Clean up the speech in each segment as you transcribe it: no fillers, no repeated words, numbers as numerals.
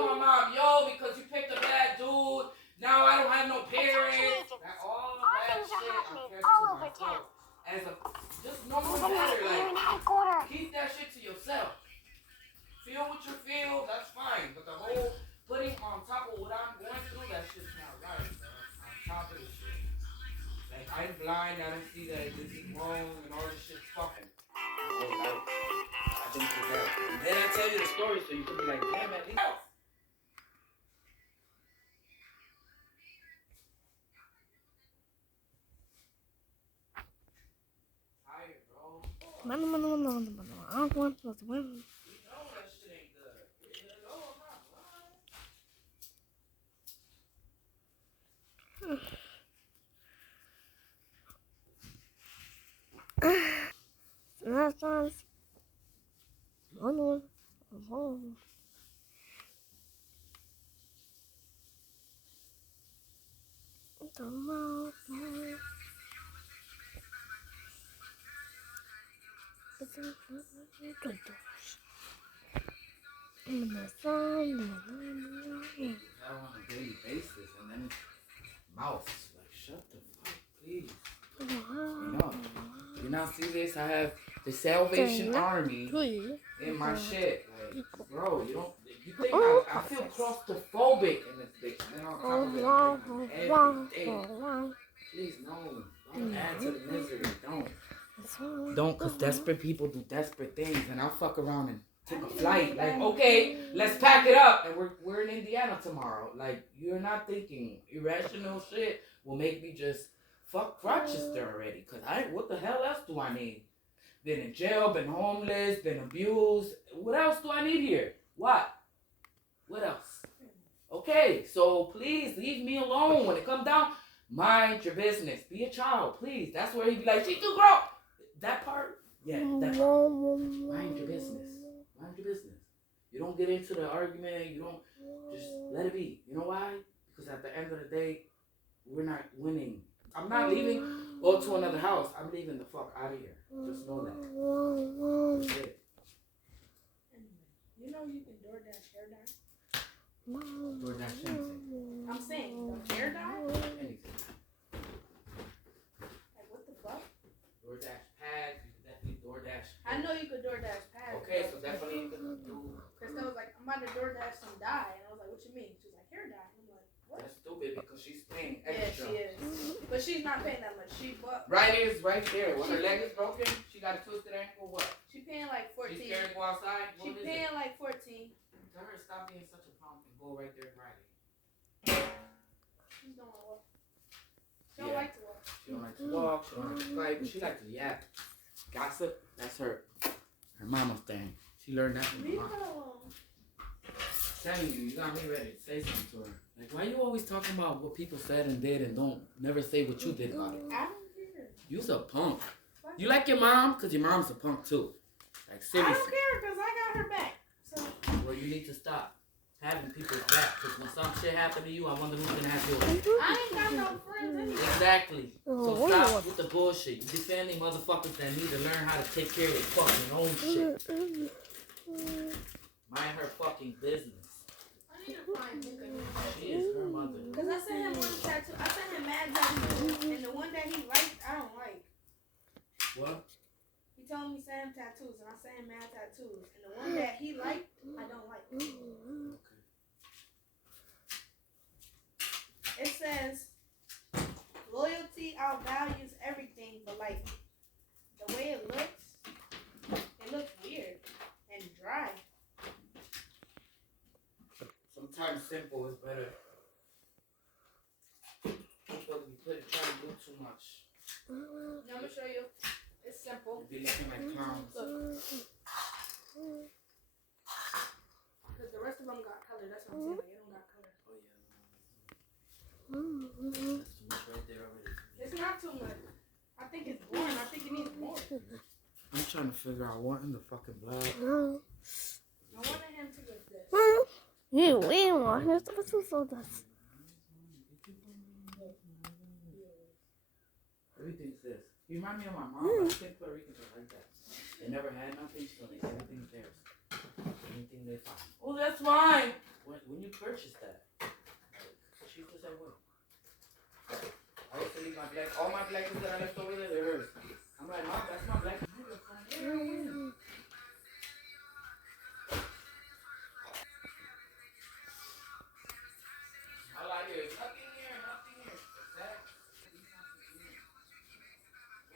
tell my mom, yo, because you picked a bad dude, now I don't have no parents. All of that shit I kept to myself. As a, just know it better. Like, keep that shit to yourself. Feel what you feel, that's fine. But the whole putting on top of what I'm going through, that shit's not right, bro. On top of this shit. Like, I'm blind, I don't see that this is wrong, and all this shit's fucking. My whole life. I've been through that. And then I tell you the story so you can be like, damn, at least. Tired, bro. I don't want to win. You know that shit ain't good. You know I'm not Sometimes, I know. that on a daily basis, and then mouth. Like, shut the fuck, please. You know, you not see this? I have the Salvation Army in my shit. Like, bro, you don't. You think I feel claustrophobic in this bitch, and then on top of it, I'm like, every day. Please, no. Don't add to the misery. Don't, because desperate people do desperate things, and I'll fuck around and take a flight. Like, okay, let's pack it up, and we're in Indiana tomorrow. Like, you're not thinking irrational shit will make me just fuck Rochester already. Because what the hell else do I need? Been in jail, been homeless, been abused. What else do I need here? What else? Okay, so please leave me alone. When it comes down, mind your business. Be a child, please. That's where he'd be like, she too grown. That part, yeah, that part. Mind your business. Mind your business. You don't get into the argument. You don't, just let it be. You know why? Because at the end of the day, we're not winning. I'm not leaving, go to another house. I'm leaving the fuck out of here. Just know that. That's it. You know you can DoorDash hair dye? DoorDash anything. I'm saying, the hair dye? Anything. Like, what the fuck? DoorDash pads. You can definitely DoorDash. I know you could DoorDash pads. Okay, so definitely you can do. Krista was like, I'm about to DoorDash some dye. And I was like, what you mean? She was like, hair dye. I'm like, what? That's stupid because she's paying Yeah, extra. she is. But she's not paying that much. She bought. Right is right there. When her leg is broken, she got a twisted ankle. What? She paying like 14. She's scared to go outside. She paying like 14. Tell her stop being such a punk and go right there and ride it. She's don't want to walk. She don't like to walk. She don't like to walk. She don't like to fight. But she like to yap. Gossip. That's her mama's thing. She learned that from her Leave mom. her alone. Telling you, you got me ready to say something to her. Like, why you always talking about what people said and did and don't never say what you did about it? I don't care. You's a punk. You like your mom? Because your mom's a punk too. Like, I seriously. don't care because I got her back. So. Well, you need to stop having people's back. Because when some shit happen to you, I wonder who's going to have yours. I ain't got no friends anyway. Exactly. So stop with the bullshit. You defending motherfuckers that need to learn how to take care of their fucking own shit. Mind her fucking business. I need to find Luca. She is her mother. Because I sent him one tattoo. I sent him mad tattoos. And the one that he liked, I don't like. What? He told me send him tattoos. And I sent him mad tattoos. And the one that he liked, I don't like. Okay. It says, loyalty outvalues everything. But like, the way it looks weird and dry. Sometimes simple is better. People be trying to do too much. Now, I'm going to show you. It's simple. You be looking like clowns. Because the rest of them got color. That's what I'm saying. Like, it don't got color. Oh yeah. That's too much right there already. It's not too much. I think it's boring. I think it needs more. I'm trying to figure out what in the fucking blood. I wanted him to get this. Everything's this. You remind me of my mom. I think Puerto Ricans are like that. They never had nothing, so everything's theirs. Anything they find. Oh, that's mine. When you purchased that, like, she was at work. I used to leave my black, all my blankets that I left over there, they're hers. I'm like, Mom, that's my blanket. I like it. Nothing here, nothing here.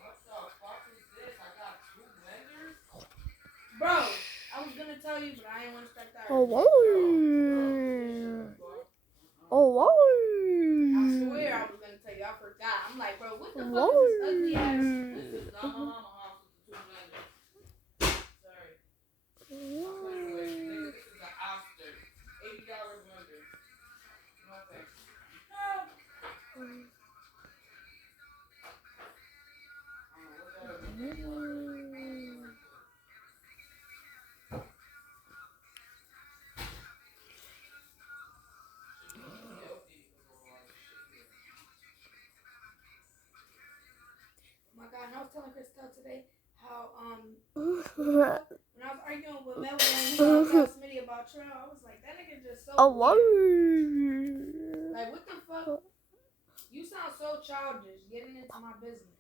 What the fuck is this? I got 2 blenders? Bro, I was gonna tell you, but I ain't want to start that. Oh, whoa. Oh, whoa. I swear I was gonna tell you. I forgot. I'm like, bro, what the fuck is this ugly ass? This is not my mama's house with the 2 blenders. Sorry. Anyway, nigga, this is an Oster. $80 blender. No thanks. My God, and I was telling Christelle today how when I was arguing with Melvin and he was telling Smitty about Trell, I was like, that nigga just so Oh, weird. whoa. Like, what the fuck? You sound so childish getting into my business.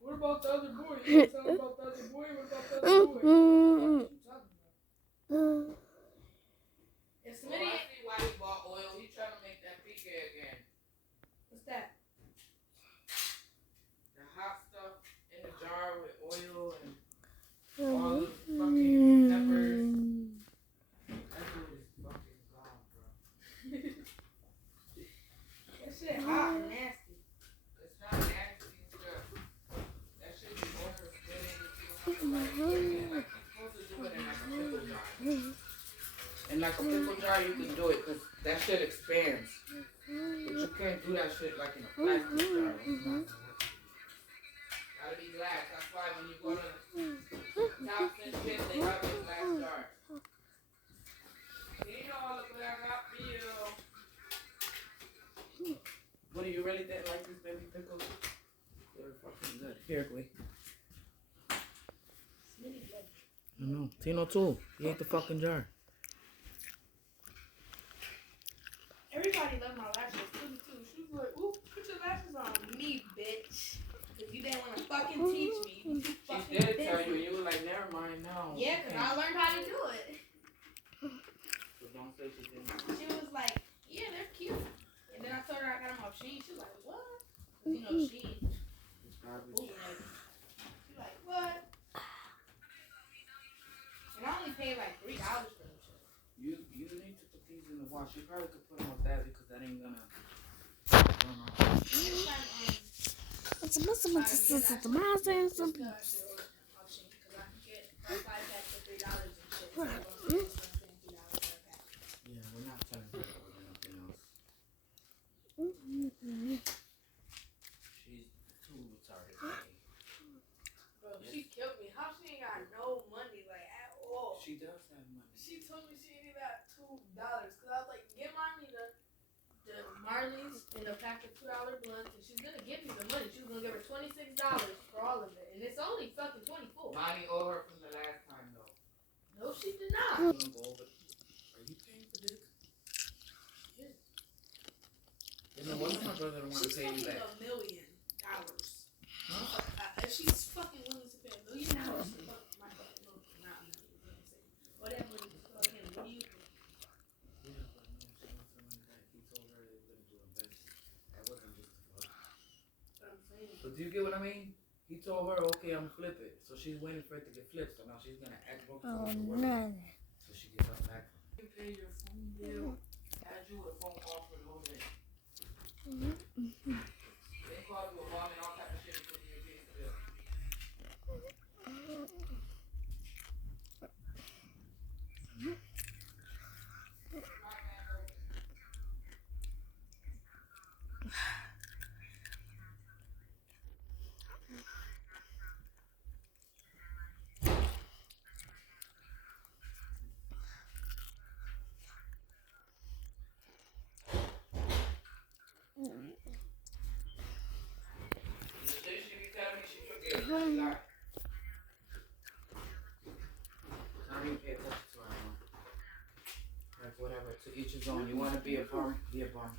What about the other boy? You ain't telling about the other boy? What about the other boy? What the fuck are you talking about? If Smitty, I see why he bought oil. He trying to make that PK again. what's that? The hot stuff in the jar with oil and all the fucking peppers. That dude is fucking gone, bro. That shit hot and nasty. It's not nasty stuff. That shit is overspinning. Like you're supposed to do it in like a pickle jar. In like a pickle jar, you can do it because that shit expands. But you can't do that shit like in a plastic jar. Gotta be glass. That's why when you go to South and shit, they have a glass jar. You know, look what I got for you. What do you really think like these baby pickles? They're fucking good. Here, wait. I know. Tino too. He ate the fucking jar. Everybody loved my lashes. Too. She was like, ooh, put your lashes on me, bitch. Because you didn't want to fucking teach me. You too She fucking did busy. tell you, and you were like, never mind now. Yeah, because I learned how to do it. So don't say she didn't. She was like, yeah, they're cute. And then I told her I got them off Shein. She was like, what? Because you know Shein. It's garbage. She's like, what? And I only paid like $3 for them shit. You need to put these in the wash. You probably could put them with that because that ain't gonna run off. Next time, It's a mess of the mountains. because I can get 5 packs for $3 and shit. So I'm $2 for a pack. Yeah, we're not telling her to order nothing else. She's too retarded. Bro, she killed me. How she ain't got no money, like, at all? She does have money. She told me she only got $2. Because I was like, give mommy the Marley's in a pack of $2 blunts. And she's going to give me the money. She was going to give her $26 for all of it. And it's only fucking 24. Money owe her from the last time, though. No, she did not. I'm gonna go over. Are you paying for this? Yeah. You know, what if my brother don't want to She's pay you fucking back? $1 million. Huh? If she's fucking willing to pay $1 million, fuck my fucking no, not $1 million. You know what I'm saying? Whatever. Fuck him. What do you think? Yeah, but no, she wants something like that. He told her they were gonna do investment. That wasn't just a fuck. What I'm saying. But do you get what I mean? He told her, okay, I'm gonna flip it. So she's waiting for it to get flipped. So now she's gonna act broke. Oh, So no. she gets her back. You pay your phone bill. Add you a phone call for no minute. They call you a mom and all type of shit and put in your case bill. each his own. You want to be a bum, be a bum.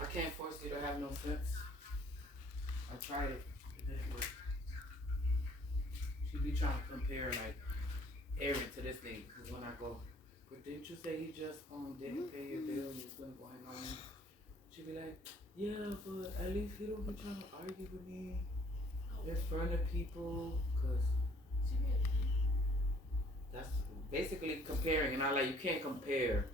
I can't force you to have no sense. I tried it. It didn't work. She be trying to compare like Aaron to this thing. Because when I go, but didn't you say he just didn't pay your bill? He's going to go hang on. She be like, yeah, but at least he don't be trying to argue with me in front of people. Because that's basically comparing. And I like, you can't compare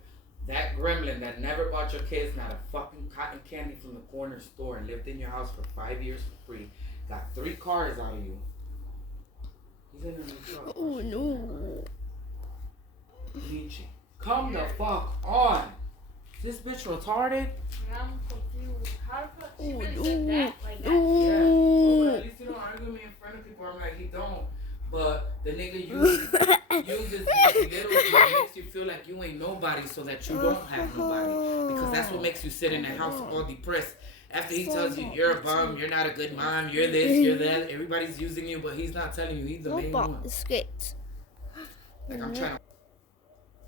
that gremlin that never bought your kids not a fucking cotton candy from the corner store and lived in your house for 5 years for free, got 3 cars out of you. He's in a new truck. Oh no. Nietzsche. Come the fuck on. This bitch retarded? I'm confused. How the fuck she Oh really said that? Like that? Yeah. no. Oh, at least you don't argue with me in front of people. I'm like, he don't. But the nigga uses little that makes you feel like you ain't nobody so that you don't have nobody. Because that's what makes you sit in the house all depressed. After he tells you you're a bum, you're not a good mom, you're this, you're that, everybody's using you, but he's not telling you he's the main one. Like I'm trying to.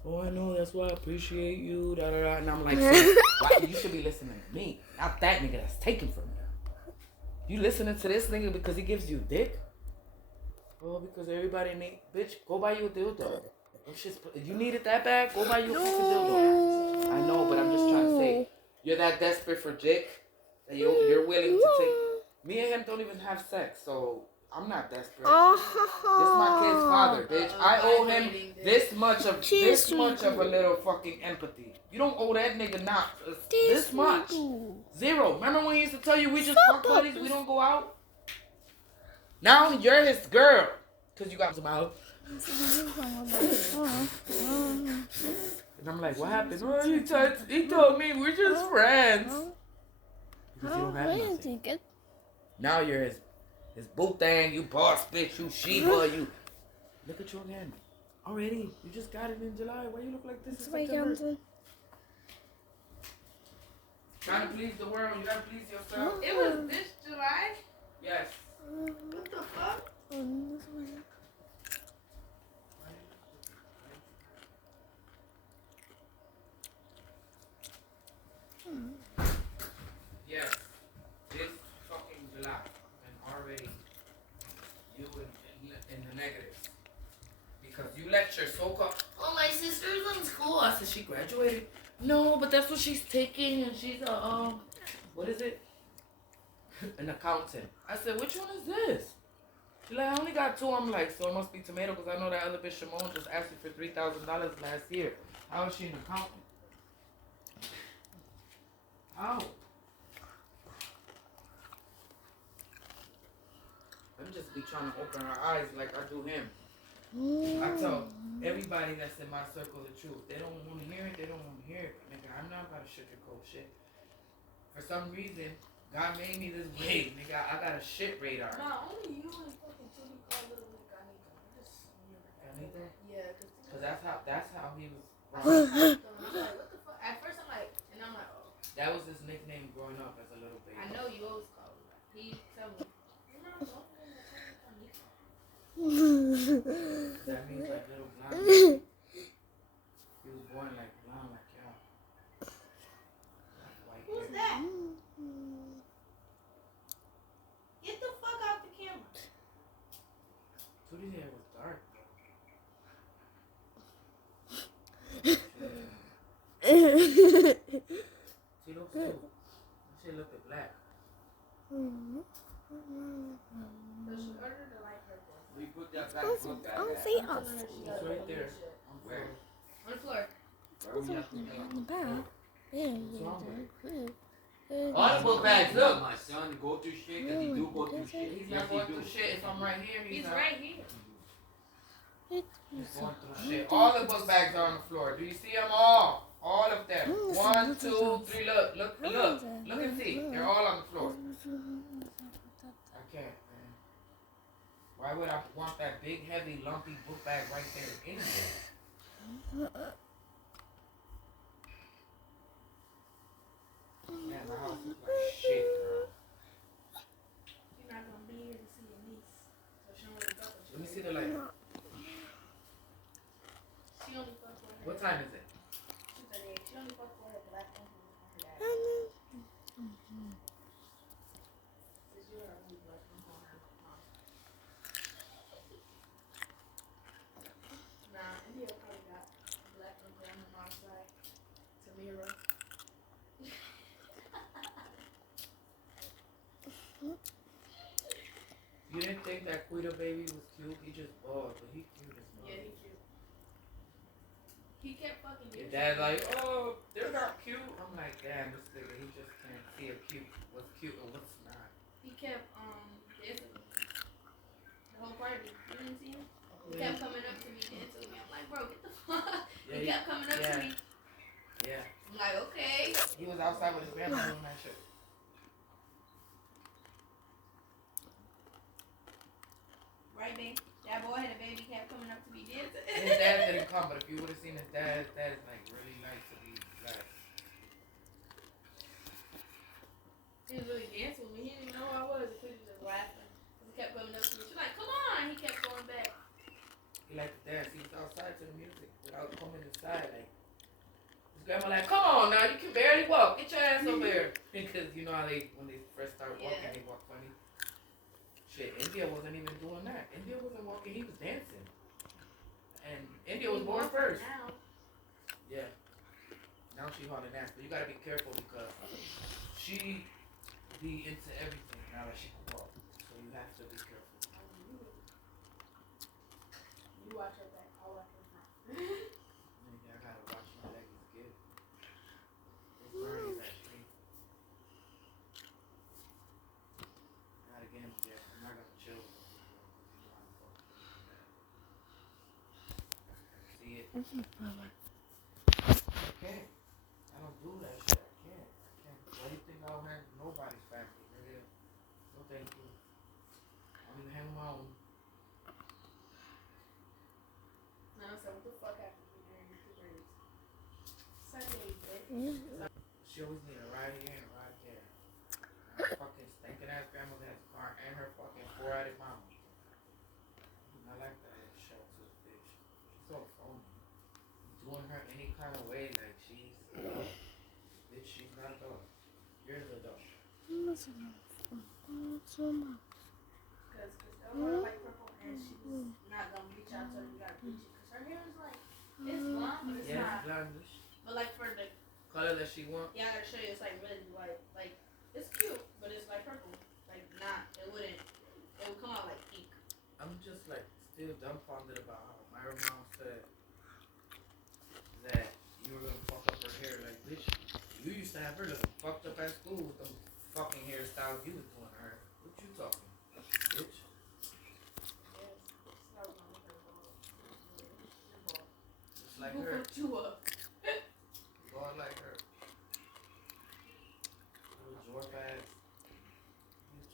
Oh, I know, that's why I appreciate you, da da da. And I'm like, so, why, you should be listening to me, not that nigga that's taken from you. You listening to this nigga because he gives you dick? Oh, because everybody need, bitch, go buy you a dildo. You need it that bad? Go buy you a fucking dildo. I know, but I'm just trying to say, you're that desperate for dick that you're willing to take. Me and him don't even have sex, so I'm not desperate. This my kid's father, bitch. I owe him this much of a little fucking empathy. You don't owe that nigga not this much. 0. Remember when he used to tell you we just fuck buddies, we don't go out? Now you're his girl. Because you got some out. And I'm like, what happened? Oh, he told me we're just friends. Because you don't have nothing. Now you're his boo thing, you boss bitch, you Sheba, you. Look at you again. Already. You just got it in July. Why you look like this in September? Trying to please the world, you gotta please yourself. It was this July? Yes. What the fuck? Yes. This fucking July. And already you in the negatives. Because you let your so-called, oh, my sister's in school. I said, she graduated. No, but that's what she's taking, and she's a, what is it? An accountant. I said, which one is this? She's like, I only got 2. I'm like, so it must be tomato, because I know that other bitch Shimon just asked me for $3,000 last year. How is she an accountant? How? I'm just be trying to open her eyes like I do him. I tell everybody that's in my circle the truth. They don't want to hear it, they don't want to hear it. Nigga, I'm not about to sugarcoat shit. For some reason, God made me this way. Nigga, I got a shit radar. Nah, only you and fucking Tootie call little nigga Ganito. Yeah, because that's how he was. I'm like, what the fuck? At first I'm like, and I'm like, oh. That was his nickname growing up as a little baby. I know you always call him that. He tell me. That means like little blonde. He was born like blonde like y'all. Who's that? Get the fuck out the camera. Tootie's hair was dark. She looks cool. She looked at black. We put that back. I don't see us. It's right there. Where? On the floor. All the book bags, look. My son go through shit because he do go through shit. He's not going through shit. If I'm right here, He's not. right here. He's going through shit. All the book bags are on the floor. Do you see them all? All of them. 1, 2, 3. Look and see. They're all on the floor. I can't, man. Why would I want that big, heavy, lumpy book bag right there anyway? Man, my house looks like shit, girl. You're not gonna be here to see your niece. So she only fuck with you. Let me see the light. She only fuck with her. What time is it? baby was cute. He just bald, but he cute as well. Yeah, he cute. He kept fucking Your dancing. dad like, oh, they're not cute. I'm like, damn, this nigga, he just can't see a cute, what's cute and what's not. He kept dancing with me. The whole party. You didn't see him? He kept coming up to me dancing with me. I'm like, bro, get the fuck. Yeah, He kept coming up to me. Yeah. I'm like, okay. He was outside with his grandma doing that shit. Right, babe? That boy had a baby, kept coming up to me dancing. His dad didn't come, but if you would have seen his dad is like really nice to be black. He was really dancing with me. He didn't even know who I was. He was just laughing. He kept coming up to me. She's like, come on. He kept going back. He liked to dance. He was outside to the music without coming inside. Like his grandma like, come on now, you can barely walk. Get your ass over here. Because you know how they when they first start walking, they walk funny. Shit, India wasn't even doing that. India wasn't walking, he was dancing. And India was born first. Now. Yeah. Now she hard to dance, but you gotta be careful because she be into everything now that she can walk. So you have to be careful. You watch her back. I'll watch her front. Yeah, I gotta watch my legs good. It's Bernie's actually. I gotta get him there. I'm not gonna chill with him. See it? I can't. I don't do that shit. I can't. Why do you think I'll have nobody's family? Nigga? No thank you. I don't even have my own. No, so what the fuck happened to you during your 2 days? Sunday, bitch. She always need a ride here and a ride there. Her fucking stinking ass grandmother has a car and her fucking 4-eyed mama. I like that little show too, bitch. She's so phony. Doing her any kind of way like she's a dog. Bitch, she's not a dog. You're the dog. Because Elmore like purple and she's not gonna reach out to her. You gotta bleach it. Because her hair is like, it's blonde, but it's Yeah, not. it's blondish. But like for the, Color that she wants. yeah, I gotta show you, it's like really white. Like, it's cute, but it's like purple. Like, not, it would come out like pink. I'm just like still dumbfounded about how my mom said that you were gonna fuck up her hair. Like, bitch, you used to have her looking fucked up at school with them fucking hairstyles you was doing to her. What you talking, bitch? Yes, that was gonna make her bald. You're bald. Just like Who her. fucked you up? Bald like her. Little dwarf ass. Bitch.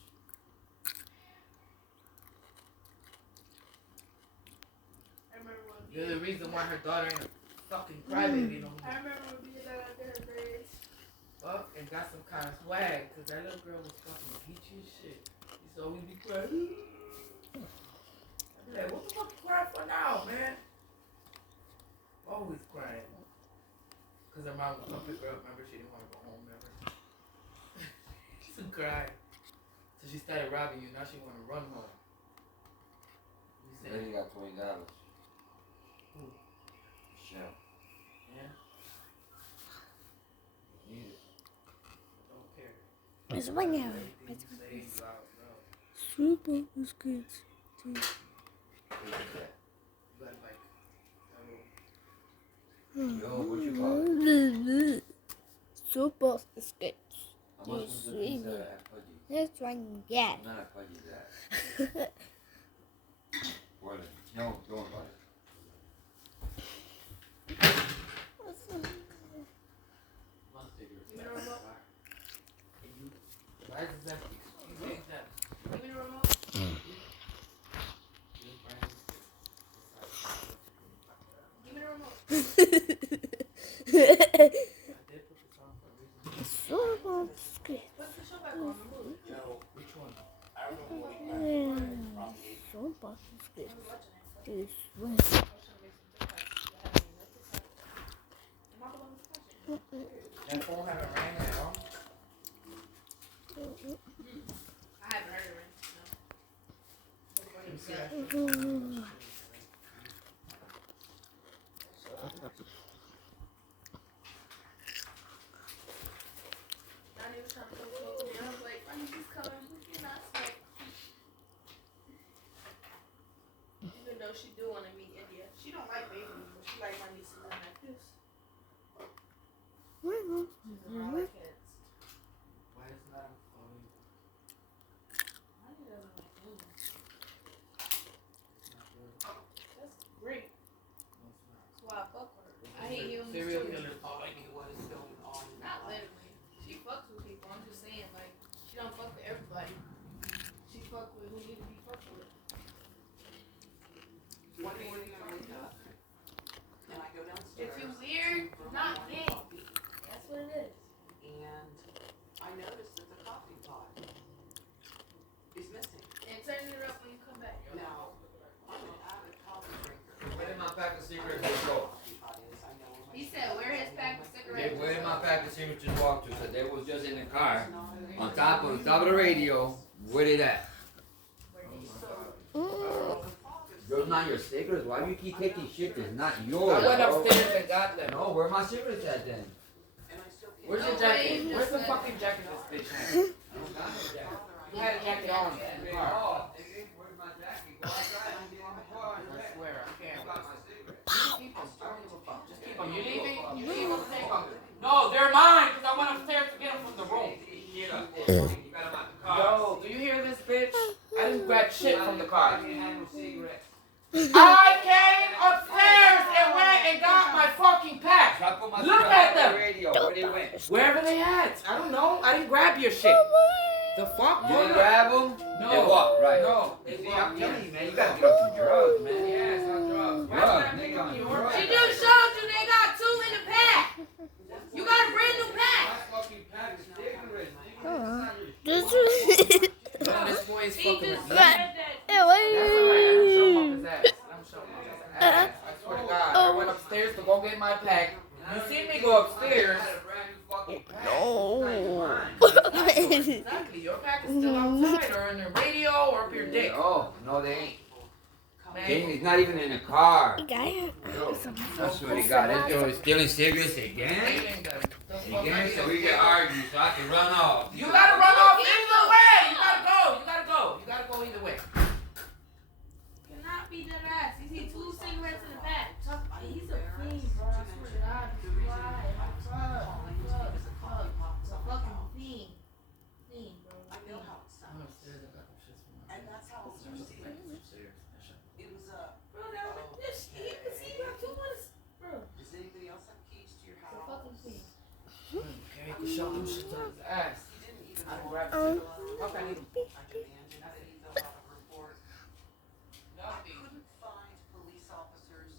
I remember when You're the reason why her daughter ain't a fucking crybaby no more. I remember when Bia got out there her braids. Fuck, and got some kind of swag, cause that little girl was fucking peachy as shit. Used to always be crying. I'd be like, what the fuck you crying for now, man? Always crying. Cause her mom would come pick her up, remember she didn't want to go home, remember? She would cry. So she started robbing you, now she wanna run home. You Then said, you got $20. Who? Michelle. Yeah? Need it. Don't care. It's one hour. Everything It's you say is loud, no. super biscuits. What is that? You got like, Yo, what you call it? Super biscuits. How much was the pizza at Pudgy's? That's one, yeah. Not at Pudgy's, at Portland. No, don't worry about it. Give me the remote. why is this empty? You ain't that. Give me the remote. Give me the remote. I did put this on for a reason. Super biscuits. Put the show back on. I'm moving. Which one? Super biscuits. I'm watching it. This one. I'm trying to make some TikToks. I haven't even looked at it. I'm not the one who's watching. That phone haven't rang at all? I haven't heard it ring. Let me see No. that. Donnie was trying to come smoke with me. I was like, Donnie, he's coming. We cannot smoke. know she do want to meet India. She don't like babies, but she like my nieces and nephews. Around like kids. Why is that funny? Why he doesn't like me? That's great. That's why I fuck with her. I hate humans Serial too. killer following me. What is going on? Not literally. She fucks with people. I'm just saying, like, she don't fuck with everybody. She fuck with who need to be fucked with. One morning I wake up and I go downstairs. If you weird, for not my gay. coffee, That's what it is. and I notice that the coffee pot is missing. And turn it up when you come back. Now, I'm an avid coffee drinker. Where did my pack of cigarettes just go? Coffee pot is, I know where my He said, where his pack of cigarettes? Where did my pack of cigarettes just walk to? Cause they was just in the car, on top of the radio. Where they at? Those not your cigarettes. Why do you keep taking shit that's not yours? I went bro? upstairs and got them. No, where my cigarettes at then? And I still can't. Where's your No jacket? way, Where's the just fucking jacket this bitch had? I don't got no jacket. You had a jacket on in the car. Oh, nigga, where's my jacket? Go outside and get in the car and I check. swear, I I can't. got my cigarettes. Keep them. I don't give a fuck. Just keep them. You leaving? You leave them. Take them. No, they're mine because I went upstairs to get them from the room. Get up. You got them out the car. Yo, do you hear this, bitch? I didn't grab shit from the car. I can't handle cigarettes. I came upstairs and went and got my fucking pack. I put my Look cigarettes at on the them. radio. Where they went? Wherever they at. I don't know. I didn't grab your shit. The fuck? You didn't grab them? No. They walked, right? No. You They see, I'm walked, telling yes. you, man, you gotta get off some drugs, man. Yeah, it's on drugs. Why Drugs, would I pick nigga, up on your drugs. She just showed you they got 2 in the pack. You got a brand new pack. My fucking pack of cigarettes, nigga. This No, this boy is He fucking just with said me. that. That's alright. Let him show him off his ass. Let him show him off his ass. I swear to God. I went upstairs to go get my pack. You see me go upstairs. I had a brand new fucking pack. No. Exactly. Your pack is still outside or in the radio or up your dick. Oh, no, they ain't. Man. Jamie's not even in the car. Guy, I swear to God, this girl is stealing cigarettes again? Again, so we can argue, so I can run off. You gotta run off either way. You gotta go. You gotta go. You gotta go either way. Cannot be that ass. He see 2 cigarettes in the pack. He's a fiend, bro. I swear to God. He's lying. He's a fucking fiend. Fiend, bro. I know how it sounds. And that's how it was received. It was Bro, that was this. You can see you have 2 ones. Bro, does anybody else have keys to your he's a house? fucking fiend. Okay, you can show him shit to his ass. He didn't even I know grab what shit. How can I need him? I demanded that he fill out a report. I couldn't find police officers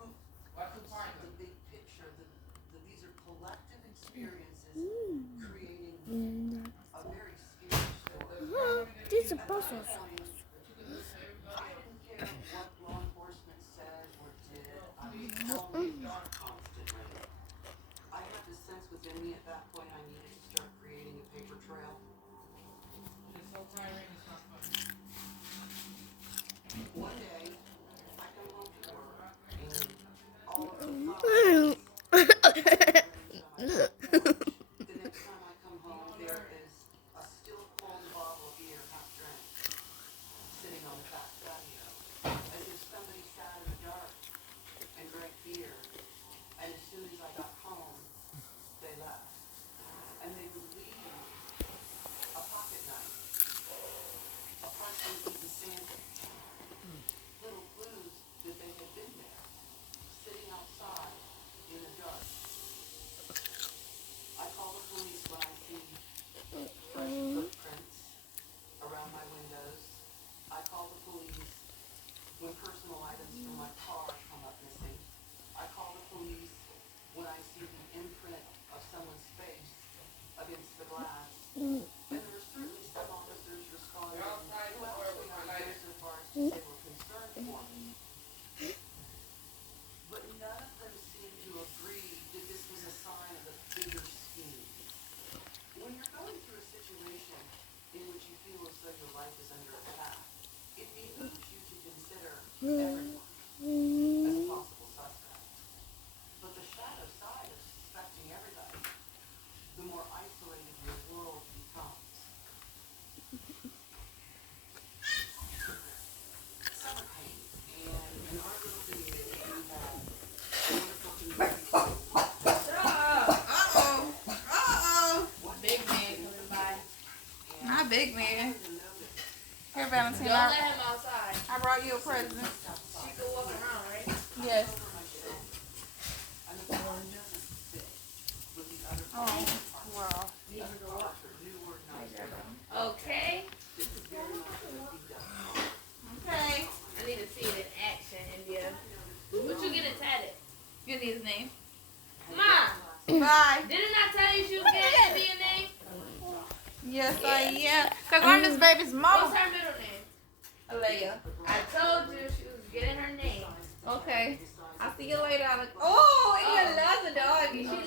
who Why couldn't find the him? big picture, that these are collective experiences creating a very scary story. these are puzzles. I didn't care what law enforcement said or did. I was calling constantly. I had the sense within me at that point I needed to start creating a paper trail. One day, I come home from work and all of the The next time I come home, there is a still cold bottle of beer, half drank, sitting on the back patio, as if somebody sat in the dark and drank beer. And as soon as I got home, they left. And they would leave a pocket knife, a parchment with the sandwich, little clues that they had been there, sitting outside in the dark. I call the police when I see fresh footprints around my windows. I call the police when personal items from my car come up missing. I call the police when I see the imprint of someone's face against the glass. And there are certainly some officers responding who actually are there so far as to say we're concerned for me. But none of them seem to agree that this was a sign of a bigger scheme. When you're going through a situation in which you feel as though your life is under attack, it behooves you to consider everyone as a possible suspect. But the shadow side of suspecting everybody, the more isolated your world becomes. Summer came, and Auntie, Don't let him outside. I brought you a present. She can walk around, right? Yes. Oh, wow. Okay. Okay. I need to see it in action, India. What you getting tatted? You need his name. Mom, Bye. didn't I tell you she was getting India name? Yes, I am. Because I'm this baby's What's mama. her middle name? Alea. I told you she was getting her name. Okay. I'll see you later. Oh, India loves The doggy. She loves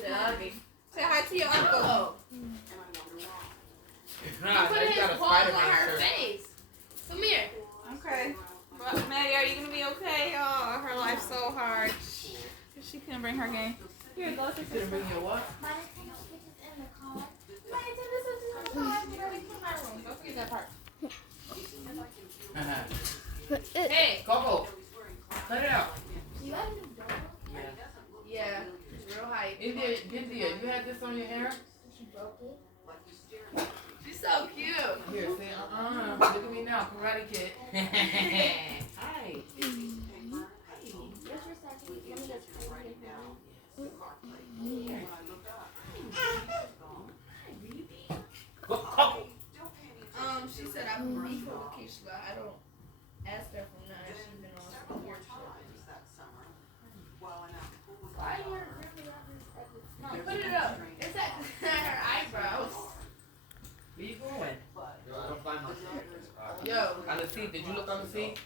the doggy. Say hi to your uncle. Oh, Nah, put you his got a paws on Spider-Man her shirt. face. Come here. Okay. But Maddie, are you going to be okay? Oh, her life's so hard. She couldn't bring her game. Here, go to Didn't bring your what? Don't forget that part. Hey. Coco, cut it out. Yeah, she's real hype. India, you had this on your hair? She's so cute. Here, say look at me now, Karate Kid. Hi. She said I would be for Keisha, but I don't ask her for nothing. She's been on some weird shit. Why are you really on this? Mom, put it up. It's at her eyebrows. Where you going? Yo, I don't find my shirt. Yo. On the seat, did you look on the seat?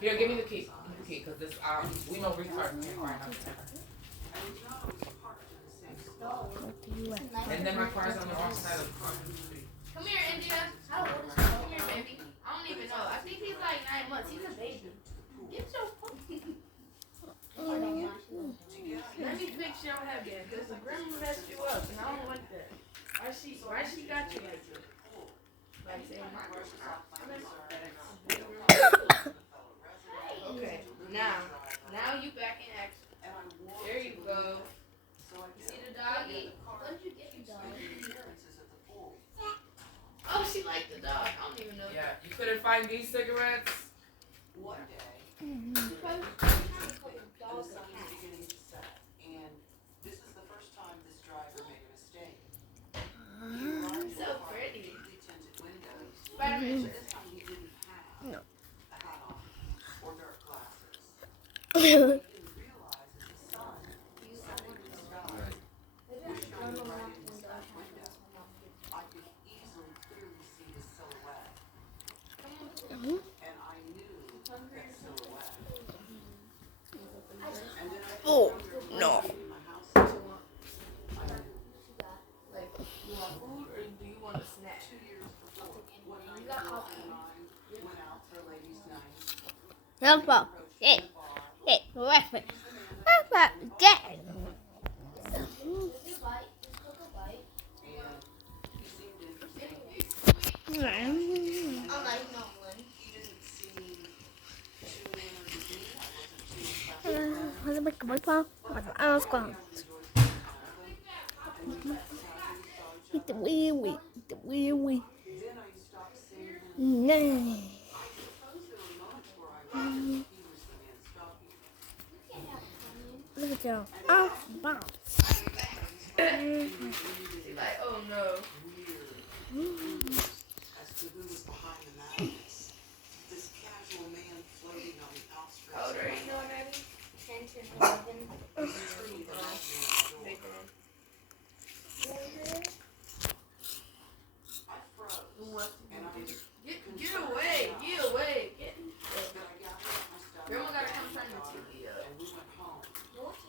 Here, give me the key. Give me the key, because this, we know retard can't find out. And then my car's on the wrong side of the car. Come here, India. How old is he? Come here, baby. I don't even know. I think he's like 9 months. He's a baby. Get your phone. Let me fix your head again, because the grandma messed you up, and I don't like that. Why she got you like that? Like saying, okay, now you back in action. There you go. You see the doggy? When did you get the dog? Oh, she liked the dog. I don't even know. Yeah, you couldn't find these cigarettes? One day, Dog the sun is beginning to set, and this is the first time this driver made a mistake. so pretty. Deeply tinted windows. Spider-Man. This time he didn't have a hat on or dark glasses. He didn't realize that the sun setting in the sky was shining right in his back window. I could easily clearly see his silhouette, and I knew that silhouette. And then I Oh, no. in my house. Like, you want food or do you want a snack? 2 years before, one night, my girlfriend and I went out for ladies' night. Grandpa, hey, hey, breakfast. Grandpa, Dad. And he seemed interesting. I'm like, no one. He didn't seem too enamored with me. I wasn't too excited. Hadi bakalım bakalım. Hadi bakalım. Eat the wee wee. Eat the wee wee. Then I stopped seeing him. No. There were moments where I realized he was the man stalking me. Look at you. Oh, bounce. She's like, oh no. As to who was behind the madness, this casual man floating on the outskirts How old of are my you doing, life. Eddie? 10 to 11. He threw the nightmare Big door. man. I froze, Who wants to and I Get away. Get away. Get. Then I gathered up my stuff. Grandma gotta come turn the TV up. And we went home.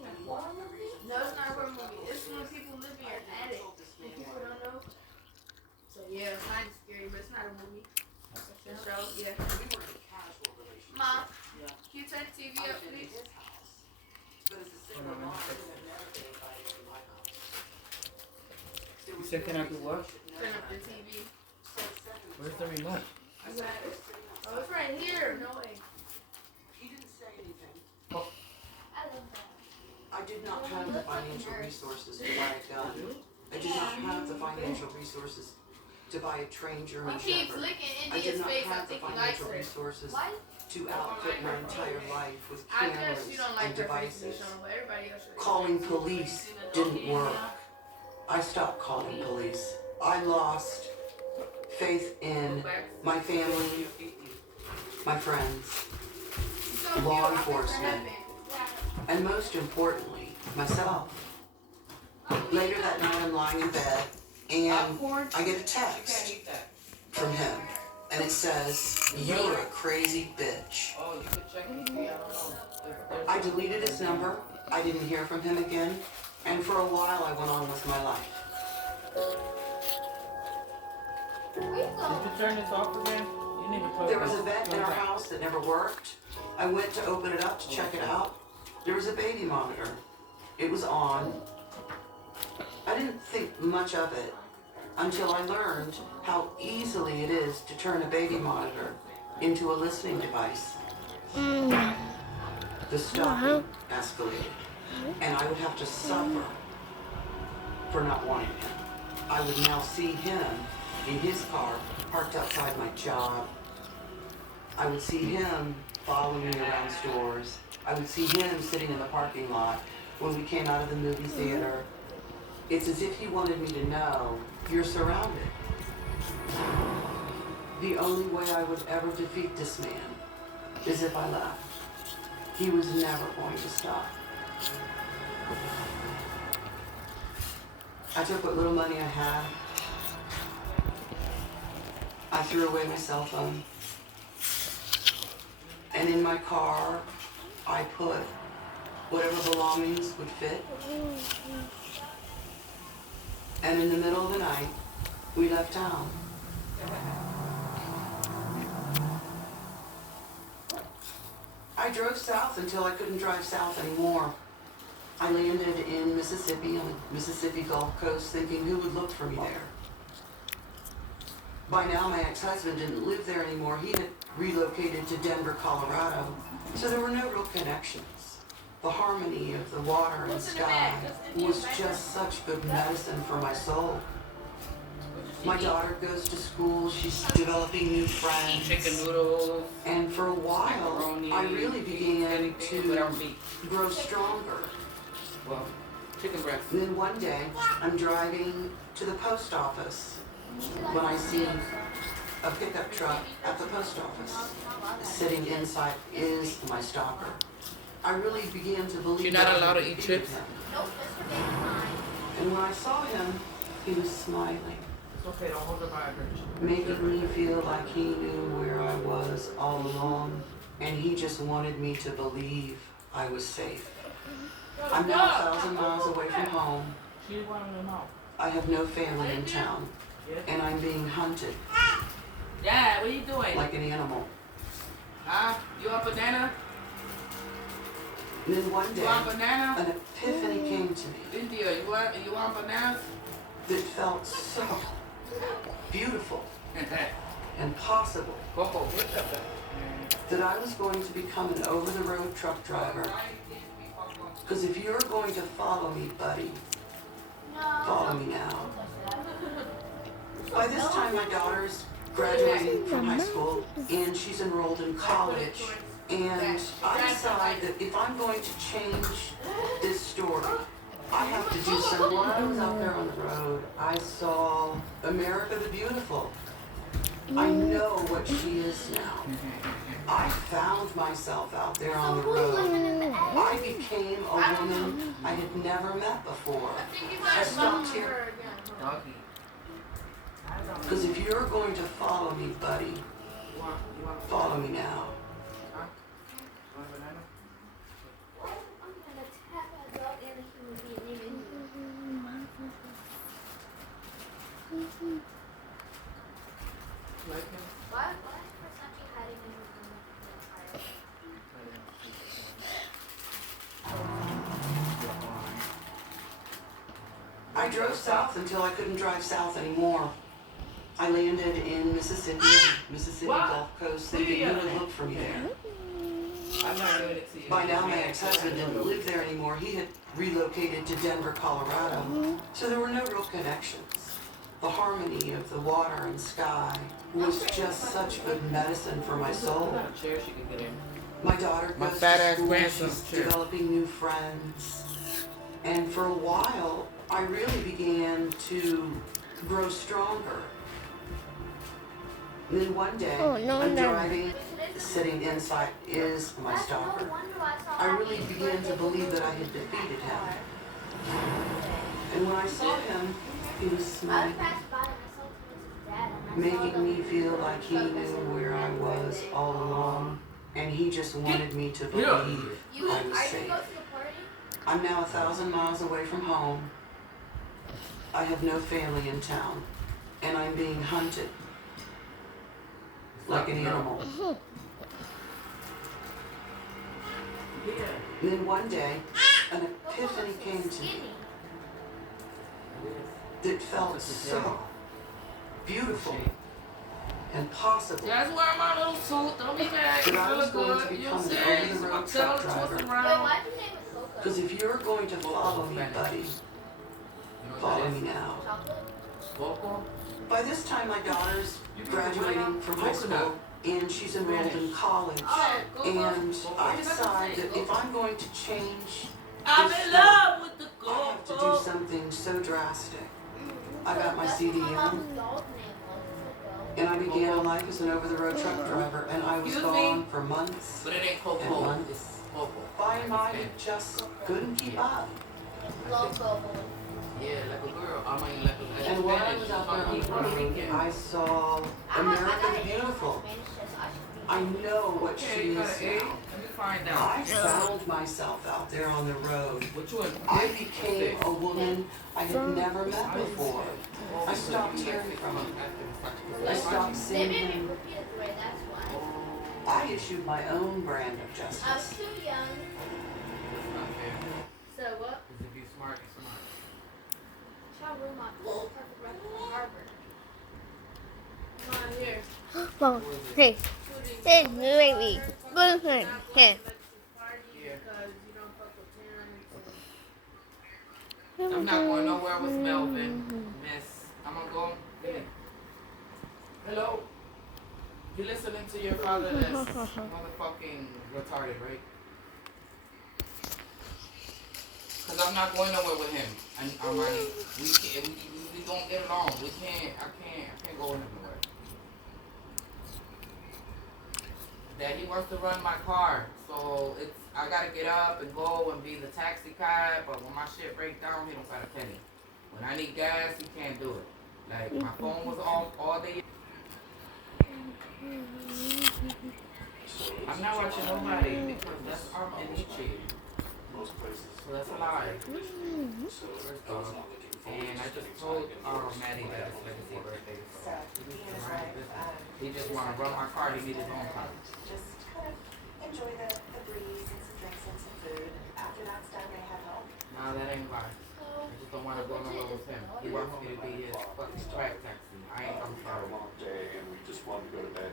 And one of the reasons No, it's not a horror movie. It's when people live in your attic. told this And man people don't know. So yeah, it's kind of scary, but it's not a movie. It's a show. Yeah. we were in a casual relationship. Mom, can you turn the TV I up, was in please? his house. But as a single mom, I had never been invited to my house. There You was said, can I do what? Turn up the TV. So 7 Where's the remote? I said, I was sitting Oh, outside. it's right here. No way. He didn't say anything. I love that. I did not have the financial resources to buy a gun. I did not have the financial resources to buy a trained German He keeps Shepherd. licking I India's did not face. I have the think he likes financial her. resources Why? to outfit my entire life with I cameras guess you don't and like her face, devices. Michonne, but everybody else should. Calling police didn't work. I stopped calling police. I lost faith in my family, my friends, law enforcement, and most importantly, myself. Later that night I'm lying in bed and I get a text from him and it says, "You're a crazy bitch." Oh, you could check it. I don't know. I deleted his number, I didn't hear from him again, and for a while I went on with my life. Did you turn this off again? You need to put There was a vent in our house that never worked. I went to open it up to check it out. There was a baby monitor. It was on. I didn't think much of it until I learned how easily it is to turn a baby monitor into a listening device. The stalking escalated, and I would have to suffer for not wanting him. I would now see him in his car parked outside my job. I would see him following me around stores. I would see him sitting in the parking lot when we came out of the movie theater. It's as if he wanted me to know, you're surrounded. The only way I would ever defeat this man is if I left. He was never going to stop. I took what little money I had. I threw away my cell phone. And in my car, I put whatever belongings would fit. And in the middle of the night, we left town. I drove south until I couldn't drive south anymore. I landed in Mississippi, on the Mississippi Gulf Coast, thinking who would look for me there. By now, my ex-husband didn't live there anymore. He had relocated to Denver, Colorado, so there were no real connections. The harmony of the water and sky was just such good medicine for my soul. My daughter goes to school, she's developing new friends. Chicken noodles. And for a while, I really began to grow stronger. Well, chicken breast. Then one day, I'm driving to the post office when I see a pickup truck at the post office. Sitting inside is my stalker. I really began to believe You're not that I allowed to could eat beat chips? him. And when I saw him, he was smiling, It's okay, don't hold the vibrator. making me feel like he knew where I was all along, and he just wanted me to believe I was safe. I'm now 1,000 miles away from home. She wanted to know. I have no family in town, and I'm being hunted Dad, what are you doing? like an animal. Huh? You want banana? And then one You day, want banana? an epiphany came to me India, you want bananas? that felt so beautiful and possible Coco, what's up there? that I was going to become an over-the-road truck driver. Because if you're going to follow me, buddy, follow me now. By this time, my daughter's graduating from high school and she's enrolled in college. And I decide that if I'm going to change this story, I have to do something. While I was out there on the road, I saw America the Beautiful. I know what she is now. I found myself out there on the road. I became a woman I had never met before. I stopped here. Doggy. Because if you're going to follow me, buddy, You want follow me now. huh? You want banana? You like him? I drove south until I couldn't drive south anymore. I landed in Mississippi, Mississippi Gulf Coast, thinking who would look for me there. I'm not doing it to you. By now, my ex-husband didn't live there anymore. He had relocated to Denver, Colorado, so there were no real connections. The harmony of the water and sky was just such good medicine for my soul. Not a chair she could get in. My daughter My goes fat to ass school, grandson's she's chair. developing new friends. And for a while, I really began to grow stronger. And then one day, Oh, no, I'm no. driving, sitting inside is my stalker. I really began to believe that I had defeated him. And when I saw him, he was smiling, making me feel like he knew where I was all along. And he just wanted me to believe I was safe. I'm now 1,000 miles away from home. I have no family in town. And I'm being hunted like an animal. Then one day, an epiphany came to me that felt so beautiful and possible. That's why my little suit. Don't be mad. You That I was feel going to good. You know what I'm become an saying? over-the-road Tell truck her to twist driver. around. Because if you're going to follow me, buddy, follow me now. Coco? By this time, my daughter's graduating from high school and she's enrolled in college. And I decide that if I'm going to change I'm this in life, love with the I have to do Coco. something so drastic. I got my CDM and I began a life as an over-the-road truck driver, and I was Excuse gone me? for months But it ain't and Coco. months. It's Coco. By and by, it just couldn't keep up. Yeah, like a girl. I mean, like a And while I was out there on the road, I saw America the Beautiful. I know what Okay, she you got is an A? now. Let me find I out. found myself out there on the road. What you in? I became a woman I had never met before. I stopped hearing from him. I stopped seeing him. I issued my own brand of I was justice. too young. That's not fair. So what? Because if you're smart, you're smart. Try to ruin my perfect record from Harvard. Come on here. Well, hey, hey, baby. Good thing. Hey. I'm not going nowhere with Melvin, miss. I'm gonna go. Yeah. Hello? You listening to your father that's motherfucking retarded, right? Cause I'm not going nowhere with him. And Armani, we don't get along. I can't go with him nowhere. That he wants to run my car, so I gotta get up and go and be the taxi cab. But when my shit break down, he don't got a penny. When I need gas, he can't do it. Like my phone was off all day. I'm not watching nobody because that's Armanici. So that's a lie. First off. And I just told Maddie that it's legacy birthday. So he just wanna run my car. He need his own car. Just kind of enjoy the breeze and some drinks and some food. After that's done, they head home. No, that ain't right. I just don't want to go nowhere with him. He wants me to be his fucking track taxi. I'm Had sorry. a long day and we just wanted to go to bed.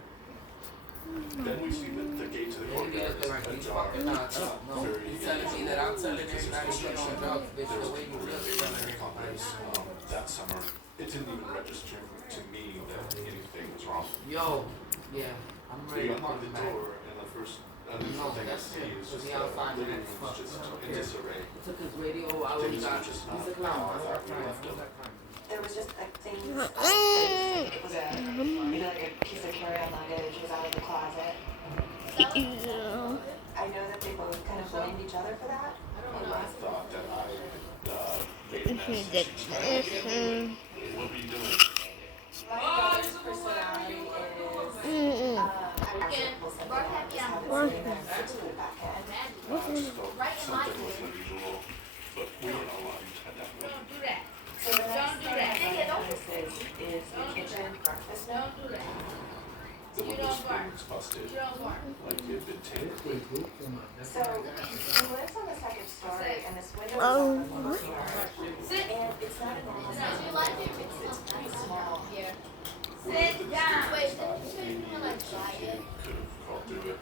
Then we see the gate to the Maybe courtyard just like is he's ajar. fucking nuts. No, he's telling me that I'm telling everybody you don't drugs, bitch. The way you look, you're telling everybody. That summer, it didn't even register to me that anything was wrong. Yo, yeah, I'm ready We to unlocked fucking the back. door and the first No, thing I that's see him. is Cause just he the outside and living that's room's fucked. just I don't in care. disarray. He took his radio. I always Things got. were just He's a not clown. how I Who's thought that we clown? left Who's him. that clown? There was just like things. It was like a piece of carry-on luggage was out of the closet. I know that they both kind of blamed each other for that. And I thought that I had made a mess. What were you doing? My brother's personality is. I was Again, just Bart had me on put it back in. I just felt something was unusual, but we were not allowed to have that way. Don't do that. So the next Don't do thing that. I noticed is the kitchen breakfast nook. Don't do that. The You window don't bark. screen was busted, You don't bark. like it had been taped. So he lives on the second story, and this window is on the first floor. Sit. And it's not a normal Do you like it? It's pretty small. Yeah. Sit down. Wait, didn't you say you Maybe want to like try it? could have crawled through it.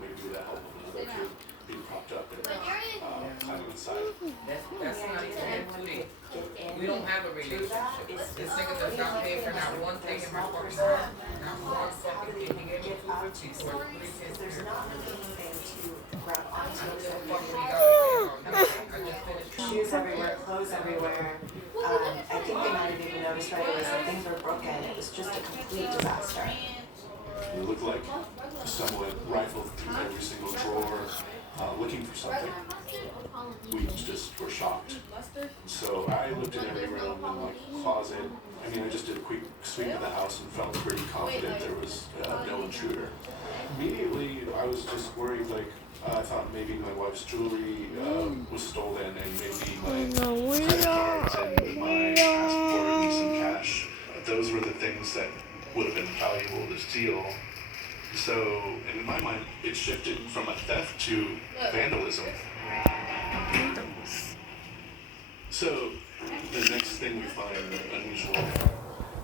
Maybe with the help of another kid being propped up and When you're in, climbing inside. That's not even him to me. Get in. We don't have a relationship. It's This nigga does not pay for not one thing in my fucking there's house. Not how one do fucking they thing. He gave me get up to 250 for stories? 3 kids. There's not really anything to grab onto. I except fuck for what he got to pay on nothing. I just finished. shoes everywhere, clothes everywhere. I think they might have even noticed right away that things were broken. It was just a complete disaster. It looked like someone rifled through every single drawer, looking for something. We just were shocked. So I looked in every room and like closet. I mean, I just did a quick sweep of the house and felt pretty confident there was no intruder. Immediately, I was just worried, like, I thought maybe my wife's jewelry was stolen and maybe my credit cards and my passport and some cash. Those were the things that would have been valuable to steal. So, in my mind, it shifted from a theft to vandalism. So, the next thing we find unusual,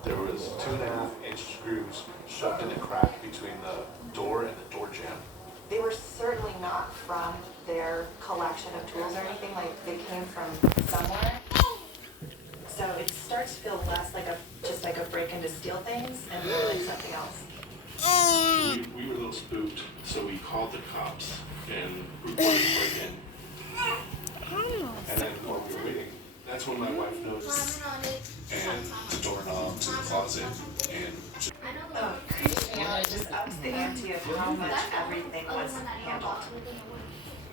there was 2.5-inch screws shoved in a crack between the door and the door jamb. They were certainly not from their collection of tools or anything. Like they came from somewhere. So it starts to feel less like just like a break in to steal things and more like something else. We were a little spooked, so we called the cops and reported break-in. And then while we were waiting, that's when my wife noticed and the doorknob to the closet and Christiana just ups the ante of how much everything was handled.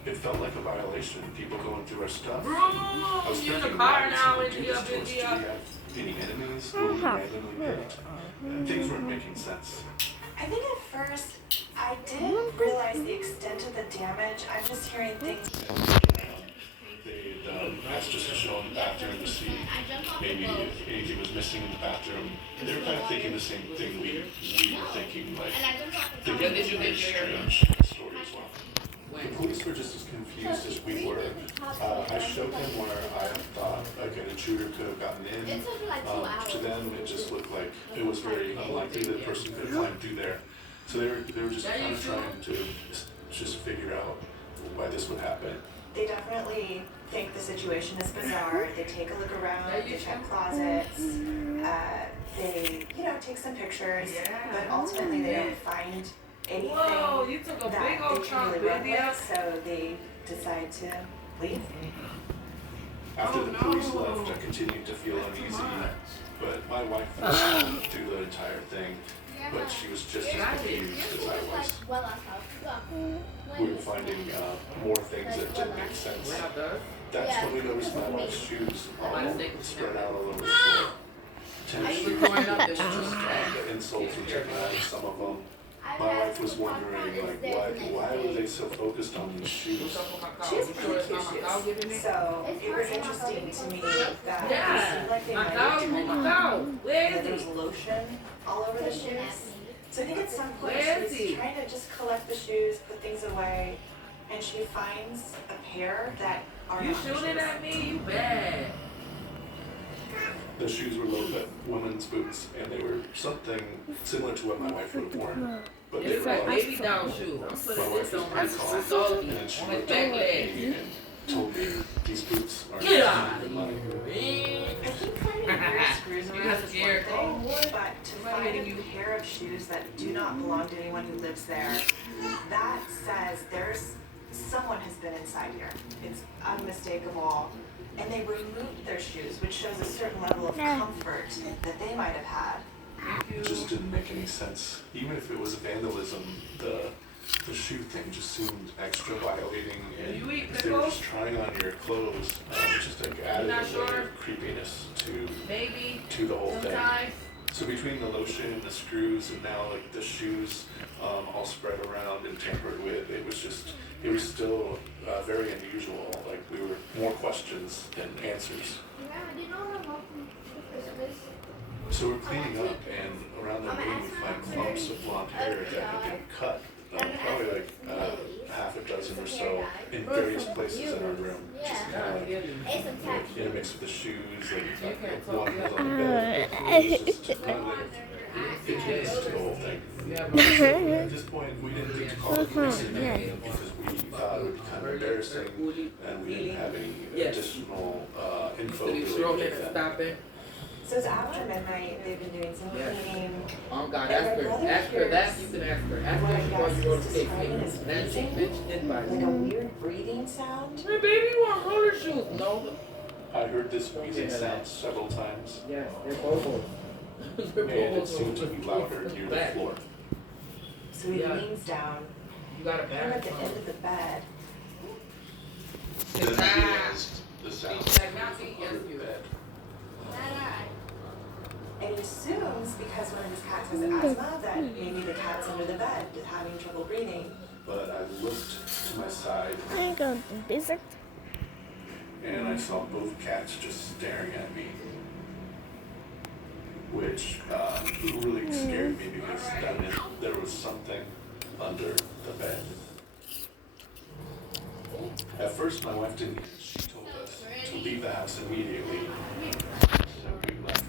it felt like a violation. People going through our stuff. Bro, I was you in the thinking, car why would now someone and do you this up to in us? Do the we have any enemies who we randomly picked? And things weren't making sense. I think at first I didn't realize the extent of the damage. I'm just hearing things. They asked us to show them the bathroom to see maybe if anything was missing in the bathroom. They were kind of thinking the same thing we were thinking, like thinking it was a very strange story as well. The police were just as confused as we were. I showed them where I thought like an intruder could have gotten in. To them, it just looked like it was very unlikely that a person could have climbed through there. So they were just kind of trying to just figure out why this would happen. They definitely think the situation is bizarre. They take a look around, they check closets, they, take some pictures, but ultimately they don't find anything Whoa, you took a that big old they can chunk really run video. with, so they decide to leave. After the police left, I continued to feel uneasy, but my wife was calm through the entire thing, but she was just as confused as I was. We were finding more things that didn't make sense. That's when we noticed my wife's shoes all spread out all over the floor. Tennis shoes, the insoles were taken out of some of them. My wife was wondering, like, why were they so focused on these shoes? She has pretty cute shoes, so it was interesting to me that it seemed like they might have turned that there was lotion all over the shoes. So I think at some point she was trying to just collect the shoes, put things away, and she finds a pair that are You not her shooting shoes. at me? You bad. The shoes were low-cut women's boots, and they were something similar to what my wife would have worn. But they It's were like large. baby doll shoe. I'm My putting wife this was on my very calm, soul. and then she On his looked back at leg. me and told me these boots are Get not out good of money. here. I think finding weird screws You around got is one scared. thing, but to find a pair of shoes that do not belong to anyone who lives there, that says there's someone has been inside here. It's unmistakable. And they removed their shoes, which shows a certain level of comfort that they might have had. It just didn't make any sense. Even if it was vandalism, the shoe thing just seemed extra violating, and You eat if they were pickles? just trying on your clothes, it just like added not a sure? layer of creepiness Maybe. to the whole thing. Sometimes. So between the lotion, the screws, and now like the shoes all spread around and tampered with, it was still very unusual. Like we were more questions than answers. So we're cleaning up, and around the room we find clumps of blonde hair that had been cut, probably like half a dozen or so in various places in our room. Just kind of like in a mix with the shoes, and one was on the bed. It was just kind of like it came to the whole thing. At this point, we didn't think to call the police because thought it would be kind of embarrassing, and we didn't have any additional info related to that. So it's after midnight. They've been doing some cleaning. Oh God, ask her that. You can ask her. Ask her before you go to sleep. That she did by Like a weird breathing sound. Hey baby, you want roller shoes? No. I heard this wheezing sound several times, Yes, they're bubbles. and it seemed to be louder near the floor. So he leans down. You got a And at bag. the end of the bed, Then I realized the sound came from under the bed. and he assumes because one of his cats has asthma that maybe the cat's under the bed having trouble breathing. But I looked to my side, I got the basic. and I saw both cats just staring at me, which really scared me because that meant there was something under the bed. At first, my wife didn't. She told us to leave the house immediately, so we left.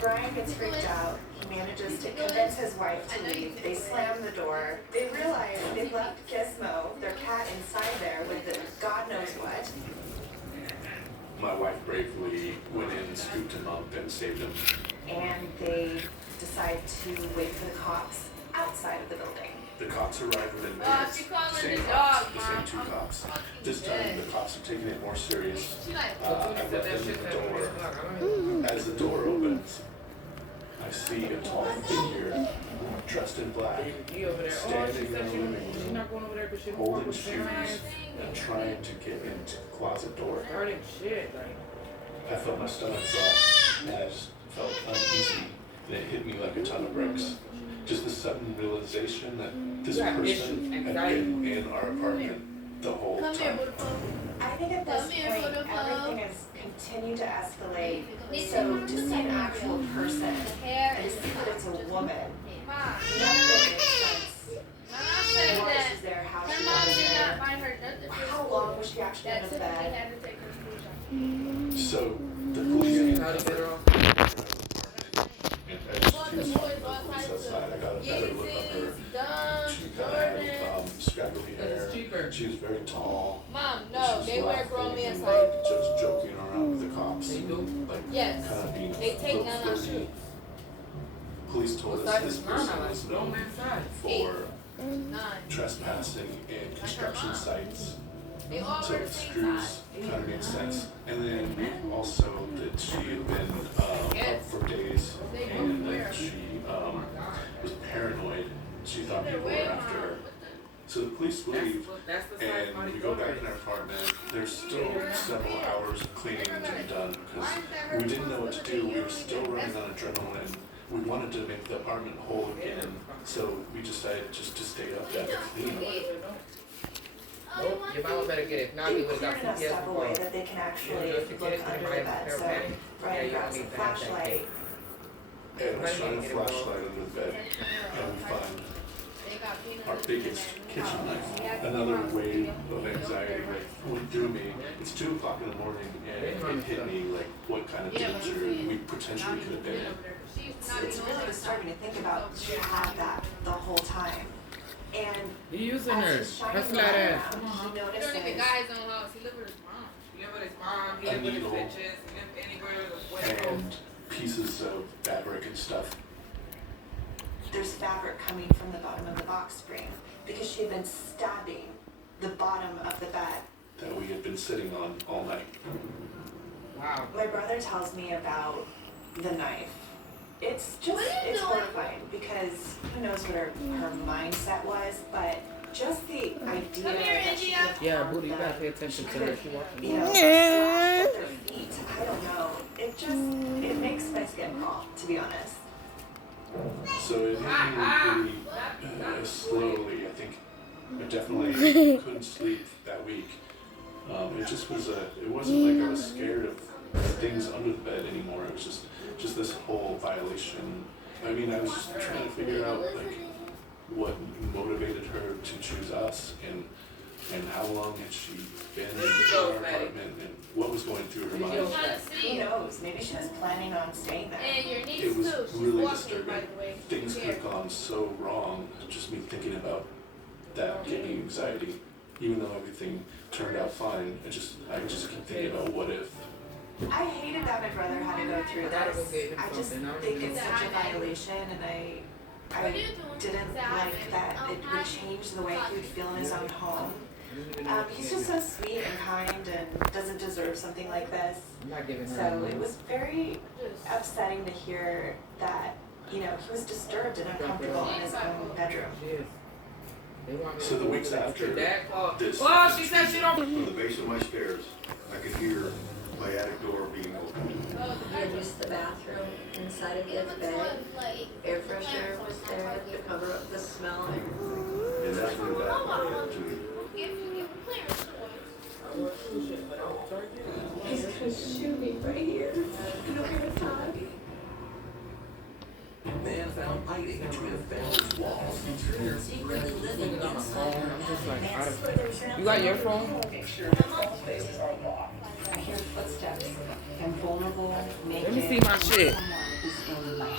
Brian gets freaked out. He manages to convince his wife to leave. They slam the door. They realize they've left Gizmo, their cat, inside there with the God knows what. My wife bravely went in and scooped him up and saved him. And they decide to wait for the cops outside of the building. The cops arrived within Oh, minutes. she calling Same the cops, dog, the same Mom. two I'm cops. fucking This time, dead. the cops are taking it more serious. She like, I let them in the door. As the door opens, I see a tall figure dressed in black, standing in the living room, holding shoes and trying to get into the closet door. I felt my stomach drop and I just felt uneasy, and it hit me like a ton of bricks. Just the sudden realization that this person had been in our apartment the whole come here, time. beautiful. I think at Come this here, point, beautiful. everything has continued to escalate. So to see an actual person and to see that it's a woman, Mom, none of it makes sense. Mom said Why that she's there, how her she mom got did not there, buy her nothing for how school. long was she actually That in the Tiffany bed. had to take her school shopping. So the police came How to get her off? and as Bought she the was boys walking all the police types of outside, I got a better look of her. Yeezys, Dunks, She kind of had Jordans. scraggly hair. It's cheaper. She was very tall. Mom, She no, was they wear laughing grown man and, size. just joking around with the cops. They do? Like, Yes. kind of being They take a none little on flirty. shoes. Police told What us size this is mine? person I like was grown known man size. for 9. trespassing in construction mom. sites. They all So wear the the same screws size. kind of made sense. And then also that she had been up for days and that she was paranoid. She thought people were after her. So the police leave That's the size and money we go back in our apartment. There's still several hours of cleaning to be done because we didn't know what to do. We were still running on adrenaline. We wanted to make the apartment whole again. So we decided just to stay up there and clean. Nope, your mama better get it. If not, They you would cleared have got enough CPS stuff away before. that they can actually You know, just to look get it, under they the might have bed. a So pair of Brian Yeah, grabs you a don't need to have that flashlight. cake. And I shine a flashlight under the bed and we find our biggest kitchen knife. Another wave of anxiety went through me. It's 2 o'clock in the morning and it hit me like what kind of danger we potentially could have been in. It's really disturbing to think about she had that the whole time. And You using as her. she's shining Her the flat light ass. around, she He don't even notices got his own house. He live with his mom. He live with his mom. He A live with his needle. bitches. He live anywhere with a West Coast. And pieces of fabric and stuff. there's fabric coming from the bottom of the box spring because she had been stabbing the bottom of the bed. That we had been sitting on all night. Wow. My brother tells me about the knife. It's just, it's horrifying because who knows what her mindset was, but just the idea that she could have Yeah, harmed booty, you gotta them. pay attention to her. She watching. You know, slashed at their feet. I don't know. It just, it makes my skin crawl, to be honest. So it hit me really slowly. I think I definitely couldn't sleep that week. It just was it wasn't like I was scared of things under the bed anymore. It was just this whole violation. I mean, I was just trying to figure out like what motivated her to choose us and how long had she been in our apartment and what was going through her mind. Who knows? Maybe she was planning on staying there. And your niece It was too. She's really walking, disturbing. by the way. Things could Here. have gone so wrong. Just me thinking about that gave me anxiety. Even though everything turned out fine, I just keep thinking, oh, what if? I hated that my brother had to go through this. I just think it's such a violation, and I didn't like that it would change the way he would feel in his own home. He's just so sweet and kind and doesn't deserve something like this. So it was very upsetting to hear that, you know, he was disturbed and uncomfortable in his own bedroom. So the weeks after this, Well, she said she don't. From the base of my stairs, I could hear my attic door being opened. I used the bathroom inside of Ed's bed. Air freshener was there to cover up the smell. And that's when it got to me. He's gonna shoot me right here. You don't hear a time. Man found hiding between a family's walls. Secretly living inside her I'm just like, house. you got your phone? Make sure the crawl spaces are locked. I hear footsteps. I'm vulnerable, naked. Let me see my shit. Someone who's in my